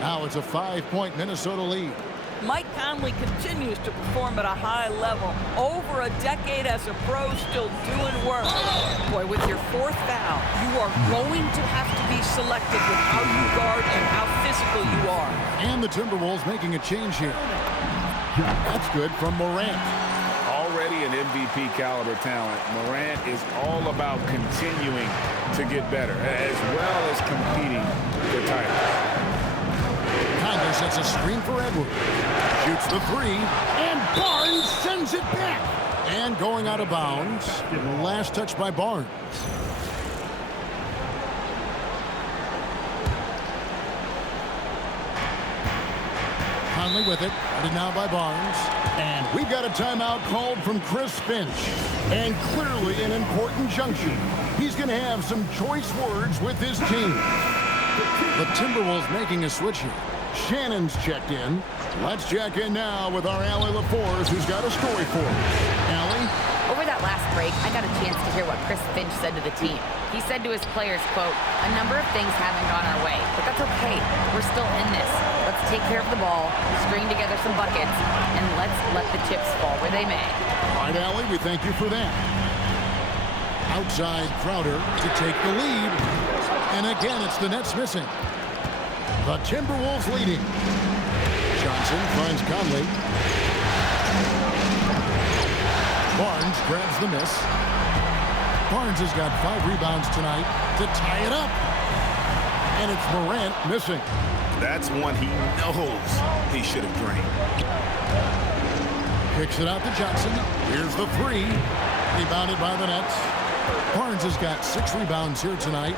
Now it's a 5-point Minnesota lead. Mike Conley continues to perform at a high level. Over a decade as a pro, still doing work. Boy, with your fourth foul, you are going to have to be selective with how you guard and how physical you are. And the Timberwolves making a change here. That's good from Morant. Already an MVP caliber talent, Morant is all about continuing to get better, as well as competing for titles. Conley sets a screen for Edwards. Shoots the three, and Barnes sends it back. And going out of bounds, last touch by Barnes. Conley with it, headed now by Barnes. And we've got a timeout called from Chris Finch. And clearly an important junction. He's going to have some choice words with his team. The Timberwolves making a switch here. Shannon's checked in. Let's check in now with our Allie LaForce, who's got a story for us. Allie? Over that last break, I got a chance to hear what Chris Finch said to the team. He said to his players, quote, "A number of things haven't gone our way, but that's okay. We're still in this. Let's take care of the ball, string together some buckets, and let's let the chips fall where they may." All right, Allie, we thank you for that. Outside Crowder to take the lead. And again, it's the Nets missing. The Timberwolves leading. Johnson finds Conley. Barnes grabs the miss. Barnes has got 5 rebounds tonight to tie it up. And it's Morant missing. That's one he knows he should have drained. Kicks it out to Johnson. Here's the three. Rebounded by the Nets. Barnes has got 6 rebounds here tonight.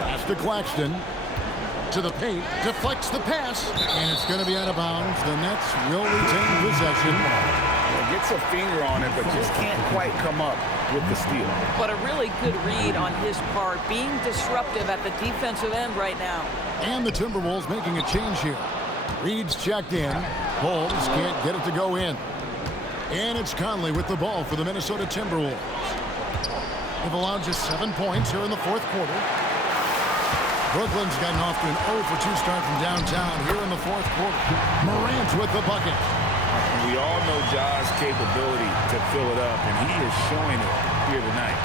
Pass to Claxton. To the paint, deflects the pass, and it's going to be out of bounds. The Nets will retain possession. Gets a finger on it, but just can't quite come up with the steal. But a really good read on his part, being disruptive at the defensive end right now. And the Timberwolves making a change here. Reed's checked in. Holmes can't get it to go in. And it's Conley with the ball for the Minnesota Timberwolves. They've allowed just 7 points here in the fourth quarter. Brooklyn's gotten off to an 0-for-2 start from downtown here in the fourth quarter. Morant with the bucket. We all know Ja's capability to fill it up, and he is showing it here tonight.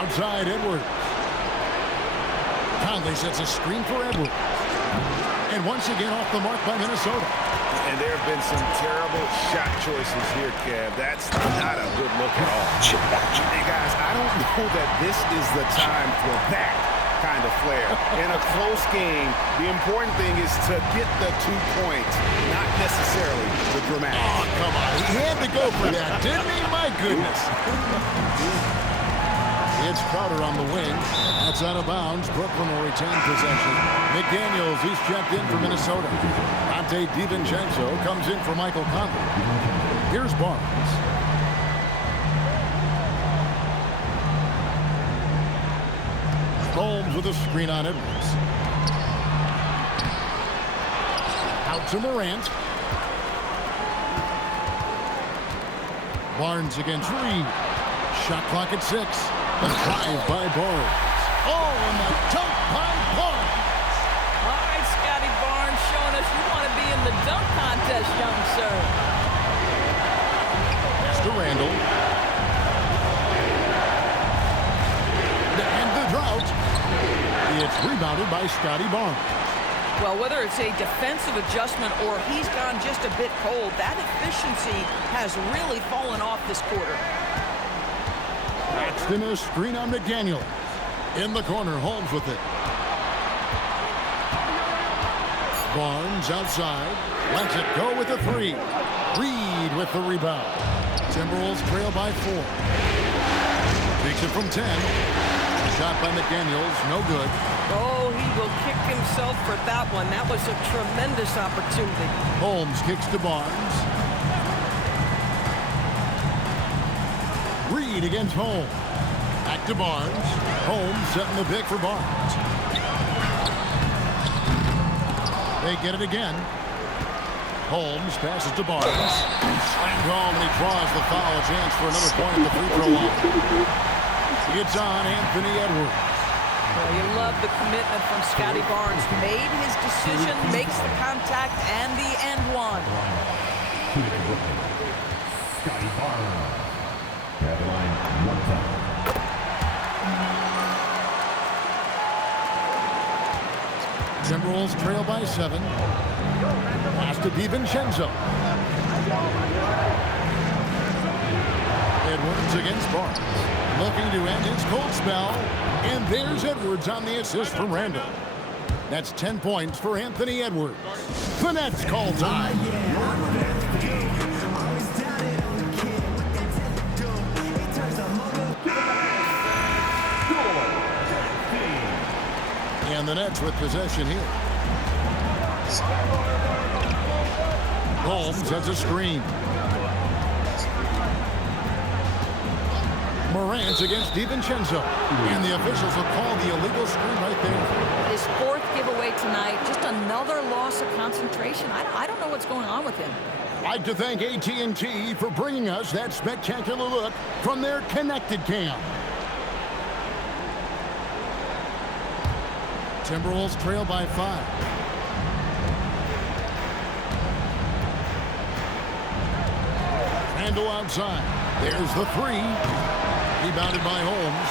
Outside Edwards. Conley sets a screen for Edwards. And once again off the mark by Minnesota. And there have been some terrible shot choices here, Kev. That's not a good look at all. Hey, guys, I don't know that this is the time for that kind of flair. In a close game, the important thing is to get the 2 points, not necessarily the dramatic. Oh, come on. He had to go for that, didn't he? My goodness. It's Crowder on the wing. That's out of bounds. Brooklyn will retain possession. McDaniels, he's checked in for Minnesota. Dante DiVincenzo comes in for Michael Conley. Here's Barnes. Holmes with a screen on Edwards. Out to Morant. Barnes against Reed. Shot clock at 6. The drive by Barnes. Oh, and the dunk by Barnes. All right, Scotty Barnes showing us you want to be in the dunk contest, young sir. Pass to Randall. To end the drought. It's rebounded by Scotty Barnes. Well, whether it's a defensive adjustment or he's gone just a bit cold, that efficiency has really fallen off this quarter. Paxton a screen on McDaniel. In the corner, Holmes with it. Barnes outside. Lets it go with the 3. Reed with the rebound. Timberwolves trail by 4. Takes it from 10. Shot by McDaniels, no good. Oh, he will kick himself for that one. That was a tremendous opportunity. Holmes kicks to Barnes. Reed against Holmes. Back to Barnes. Holmes setting the pick for Barnes. They get it again. Holmes passes to Barnes. Slammed home, and he draws the foul. A chance for another point at the free throw line. It's on Anthony Edwards. Well, you love the commitment from Scotty Barnes. Made his decision, makes the contact, and the end one. Scotty Barnes. At line 1 foul. Timberwolves trail by 7. Pass to DiVincenzo. Edwards against Barnes. Looking to end his cold spell. And there's Edwards on the assist from Randall. That's 10 points for Anthony Edwards. The Nets call time. And the Nets with possession here. Holmes has a screen. Morant's against DiVincenzo. And the officials will call the illegal screen right there. His 4th giveaway tonight, just another loss of concentration. I don't know what's going on with him. I'd like to thank AT&T for bringing us that spectacular look from their connected cam. Timberwolves trail by 5. Randall outside. There's the 3. Rebounded by Holmes.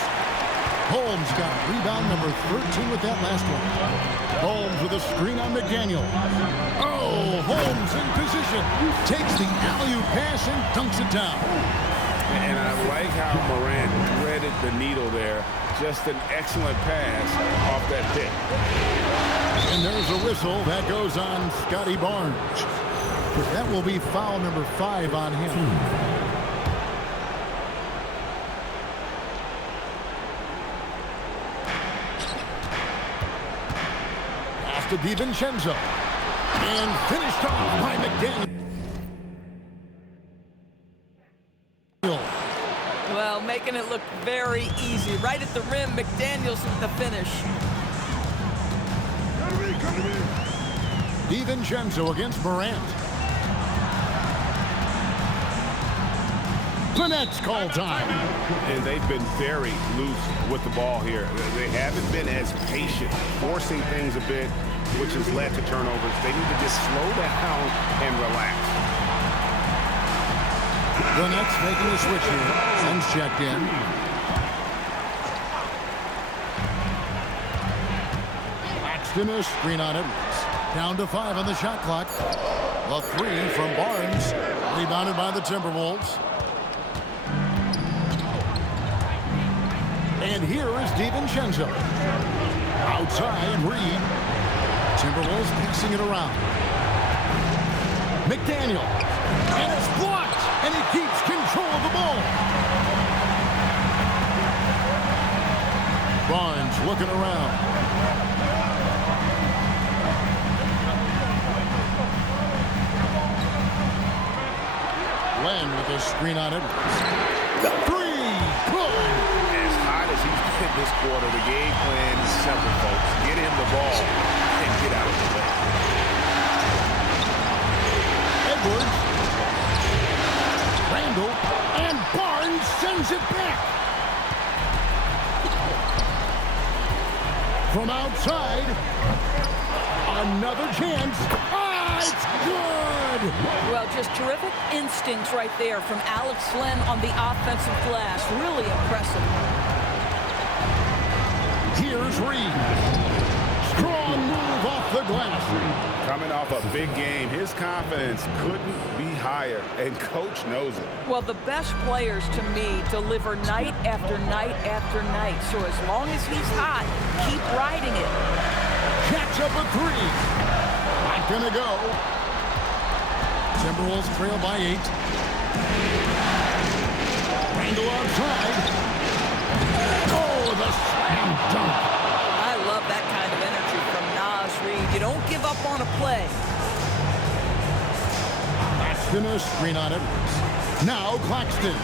Holmes got rebound number 13 with that last one. Holmes with a screen on McDaniel. Oh, Holmes in position. Takes the alley-oop pass and dunks it down. And I like how Morant threaded the needle there. Just an excellent pass off that pick. And there's a whistle that goes on Scotty Barnes. That will be foul number 5 on him. Pass to DiVincenzo. And finished off by McDaniel. Well, making it look very easy. Right at the rim, McDaniels with the finish. DiVincenzo against Morant. The Nets call time. And they've been very loose with the ball here. They haven't been as patient, forcing things a bit, which has led to turnovers. They need to just slow down and relax. The Nets making a switch here. Sims checked in. Claxton a screen on Edwards. Down to 5 on the shot clock. A 3 from Barnes. Rebounded by the Timberwolves. And here is DiVincenzo. Outside, Reed. Timberwolves passing it around. McDaniel. And it's blocked. And he keeps control of the ball. Barnes looking around. Len with a screen on Edwards. 3, good. As hot as he's been this quarter, the game plan is simple, folks. Get him the ball and get out of the way. Edwards. Randall. And Barnes sends it back. From outside. Another chance. Ah, it's good. Well, just terrific instincts right there from Alex Len on the offensive glass. Really impressive. Here's Reed. Strong move off the glass. Coming off a big game, his confidence couldn't be higher, and Coach knows it. Well, the best players to me deliver night after night after night. So as long as he's hot, keep riding it. Catch up a 3. Not gonna go. Timberwolves trail by 8. Randall outside. Oh, the slam dunk. I love that kind of energy from Naz Reid. You don't give up on a play. Claxton a screen on Edwards. Now Claxton.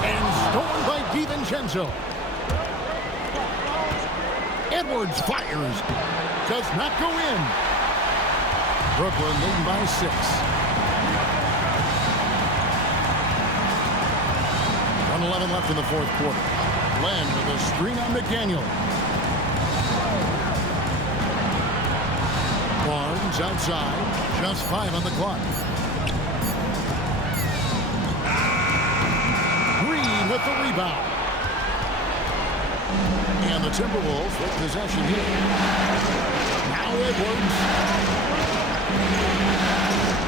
And stolen by DiVincenzo. Edwards fires. Does not go in. Brooklyn leading by 6. 1:11 left in the fourth quarter. Glenn with a screen on McDaniel. Barnes outside. Just 5 on the clock. Green with the rebound. And the Timberwolves with possession here. Now Edwards.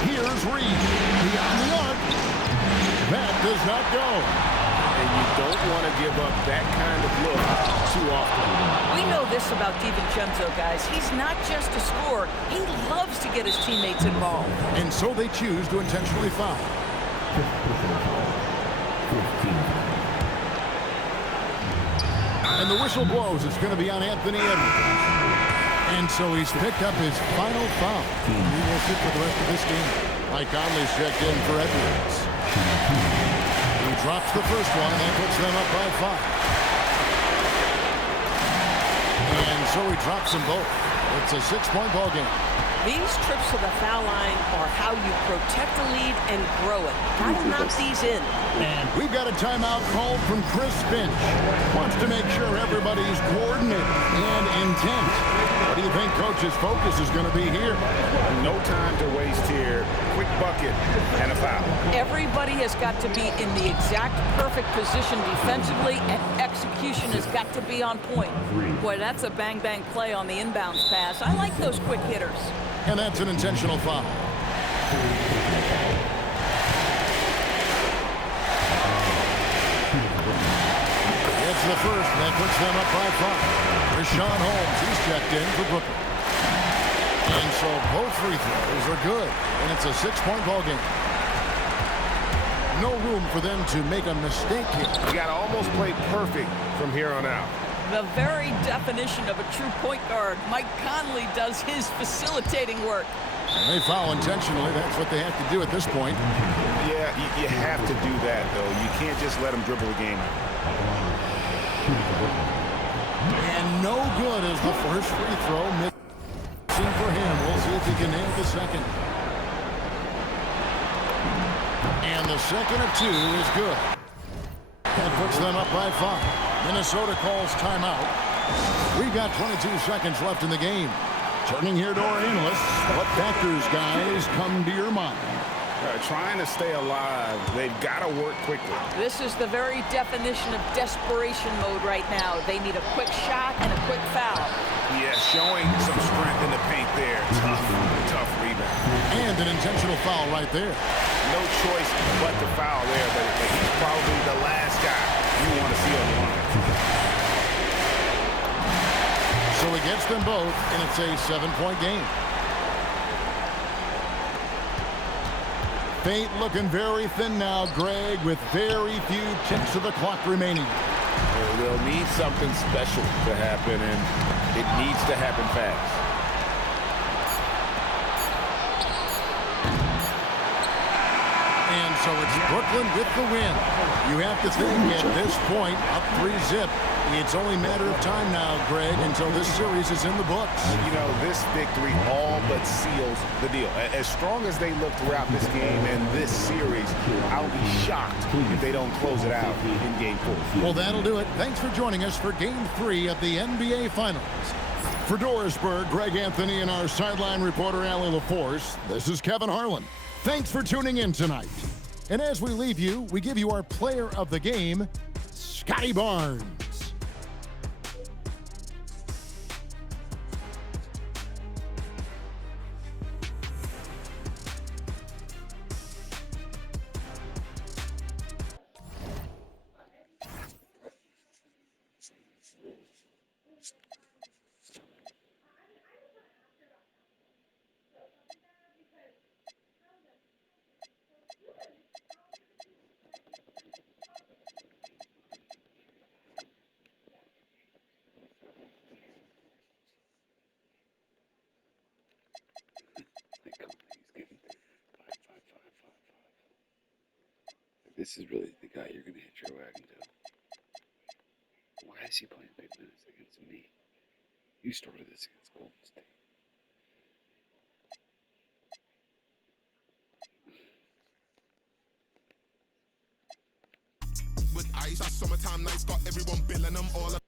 Here's Reed. Beyond the arc. That does not go. And you don't want to give up that kind of look too often. We know this about DiVincenzo, guys. He's not just a scorer. He loves to get his teammates involved. And so they choose to intentionally foul. And the whistle blows. It's going to be on Anthony Edwards. And so he's picked up his final foul. He will sit for the rest of this game. Mike Conley's checked in for Edwards. He drops the first one, and that puts them up by 5. And so he drops them both. It's a 6-point ball game. These trips to the foul line are how you protect the lead and grow it. Gotta knock these in. And we've got a timeout called from Chris Finch. Wants to make sure everybody's coordinated and intent. What do you think Coach's focus is going to be here? No time to waste here. Quick bucket and a foul. Everybody has got to be in the exact perfect position defensively, and execution has got to be on point. Boy, that's a bang-bang play on the inbounds pass. I like those quick hitters. And that's an intentional foul. It's the first, and that puts them up by 5. Richaun Holmes, he's checked in for Brooklyn. And so both free throws are good, and it's a 6-point ball game. No room for them to make a mistake here. You got to almost play perfect from here on out. The very definition of a true point guard. Mike Conley does his facilitating work. And they foul intentionally. That's what they have to do at this point. Yeah, you have to do that, though. You can't just let them dribble the game. And no good is the first free throw. Missing for him. We'll see if he can nail the second. And the second of 2 is good. That puts them up by 5. Minnesota calls timeout. We've got 22 seconds left in the game. Turning here to our analysts. What factors, guys, come to your mind? Trying to stay alive, they've got to work quickly. This is the very definition of desperation mode right now. They need a quick shot and a quick foul. Yeah, showing some strength in the paint there. Tough rebound. And an intentional foul right there. No choice but to foul there, but he's probably the last guy you want to see on the line. So he gets them both, and it's a 7-point game. Fate looking very thin now, Greg, with very few ticks of the clock remaining. They'll need something special to happen, and it needs to happen fast. And so it's Brooklyn with the win. You have to think at this point, up 3-zip. It's only a matter of time now, Greg, until this series is in the books. You know, this victory all but seals the deal. As strong as they look throughout this game and this series, I'll be shocked if they don't close it out in Game 4. Well, that'll do it. Thanks for joining us for Game 3 of the NBA Finals. For Dorisburg, Greg Anthony, and our sideline reporter, Allie LaForce, this is Kevin Harlan. Thanks for tuning in tonight. And as we leave you, we give you our player of the game, Scotty Barnes. This is really the guy you're going to hitch your wagon to. Why is he playing big minutes against me? You started this against Golden State. With ice. That summertime nights got everyone billing them all.